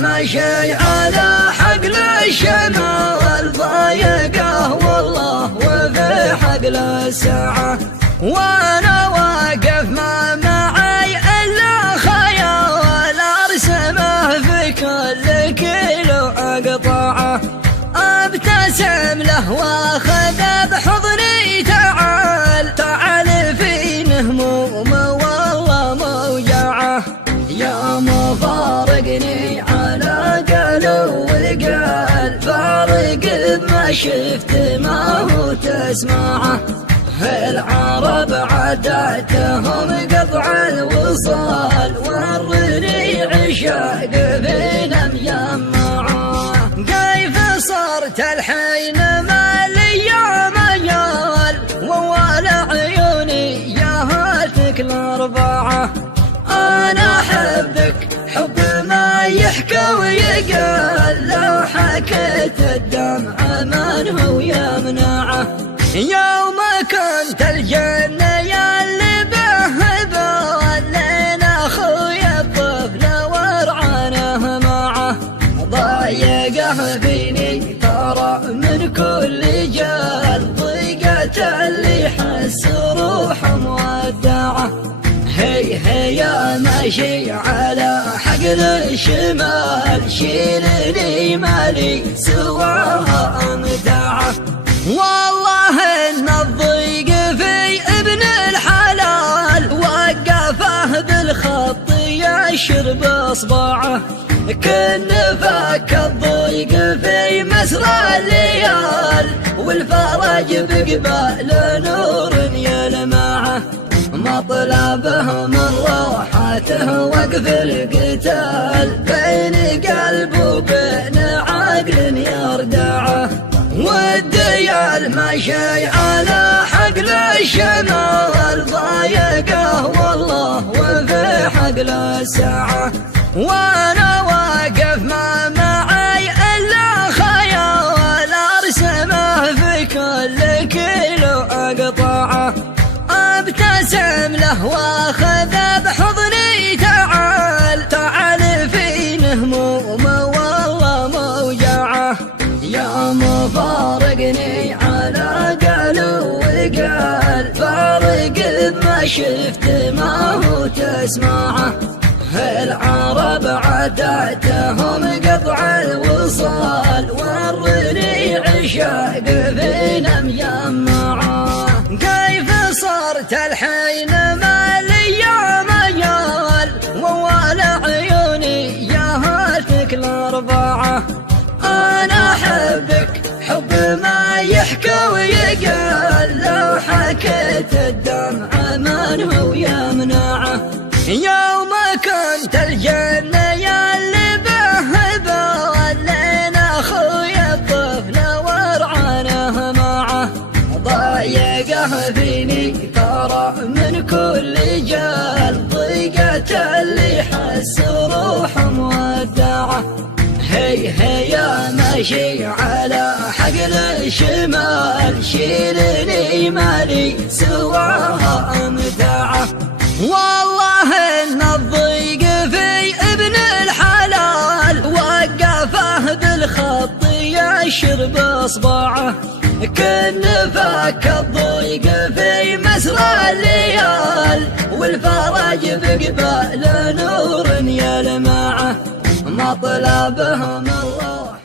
ماشي على حقل الشمع والضايقه والله وفي حقل الساعة، وانا واقف ما معي الا خيال ارسمه في كل كيلو اقطعه، ابتسم له واخذ بحضني تعال تعال فيني هموم والله موجعه، يا مفارقني على قلو وقال فارق بما شفت ما هو تسمعه، العرب عاداتهم قطع الوصال ورني عشاق بينا مجمعه، كيف صرت الحين ما لي مجال ووال عيوني يا هاتك الاربعه، انا احبك حب ما يحكى ويقال، لو حكيت الدمع من هو يمنعه، يوم كنت الجنة يا اللي به ولينا اخويا الطفل ورعانه معه، ضايقه فيني ترى من كل جال، ضيقة اللي يحس روحه مودعه، هي يا ماشي على حقل الشمال شيلني مالي سواها امتعه، والله ان الضيق في ابن الحلال وقفه بالخط يشر باصبعه، كن فك الضيق في مسرى الليال والفرج بقبال نور يلمعه، مطلبه من روحاته وقف القتال بين قلب وبين عقل يردعه، والديال ماشي على حقل الشمع والضايقه والله وفي حقل الساعة، وانا واقف ما معي الا خيال ارسمه في كل كيلو اقطعه، ابتسم له واخذ بحضني تعال تعال فيني هموم والله موجعه، يا مفارقني على قلو وقال فارق بما شفت ما هو تسمعه، العرب عاداتهم قطع الوصال ورني عشاق فينا مجمعه، كيف صرت الحين ما لي مجال ووال عيوني يا هاتك الاربعه، انا احبك حب ما يحكى ويقال، لو حكيت الدمع من هو يمنعه، يوم كنت الجنة يا اللي به ولينا اخويا الطفل ورعانه معه، ضايقه فيني ترى من كل جال، ضيقة اللي يحس روحه مودعه، هي يا ماشي على حقل الشمال شيلني مالي سواها امتعه، والله ان الضيق في ابن الحلال وقفه بالخط يشر باصبعه، كن فك الضيق في مسرى الليال والفرج بقبال نور يلمعه، مطلبه من الله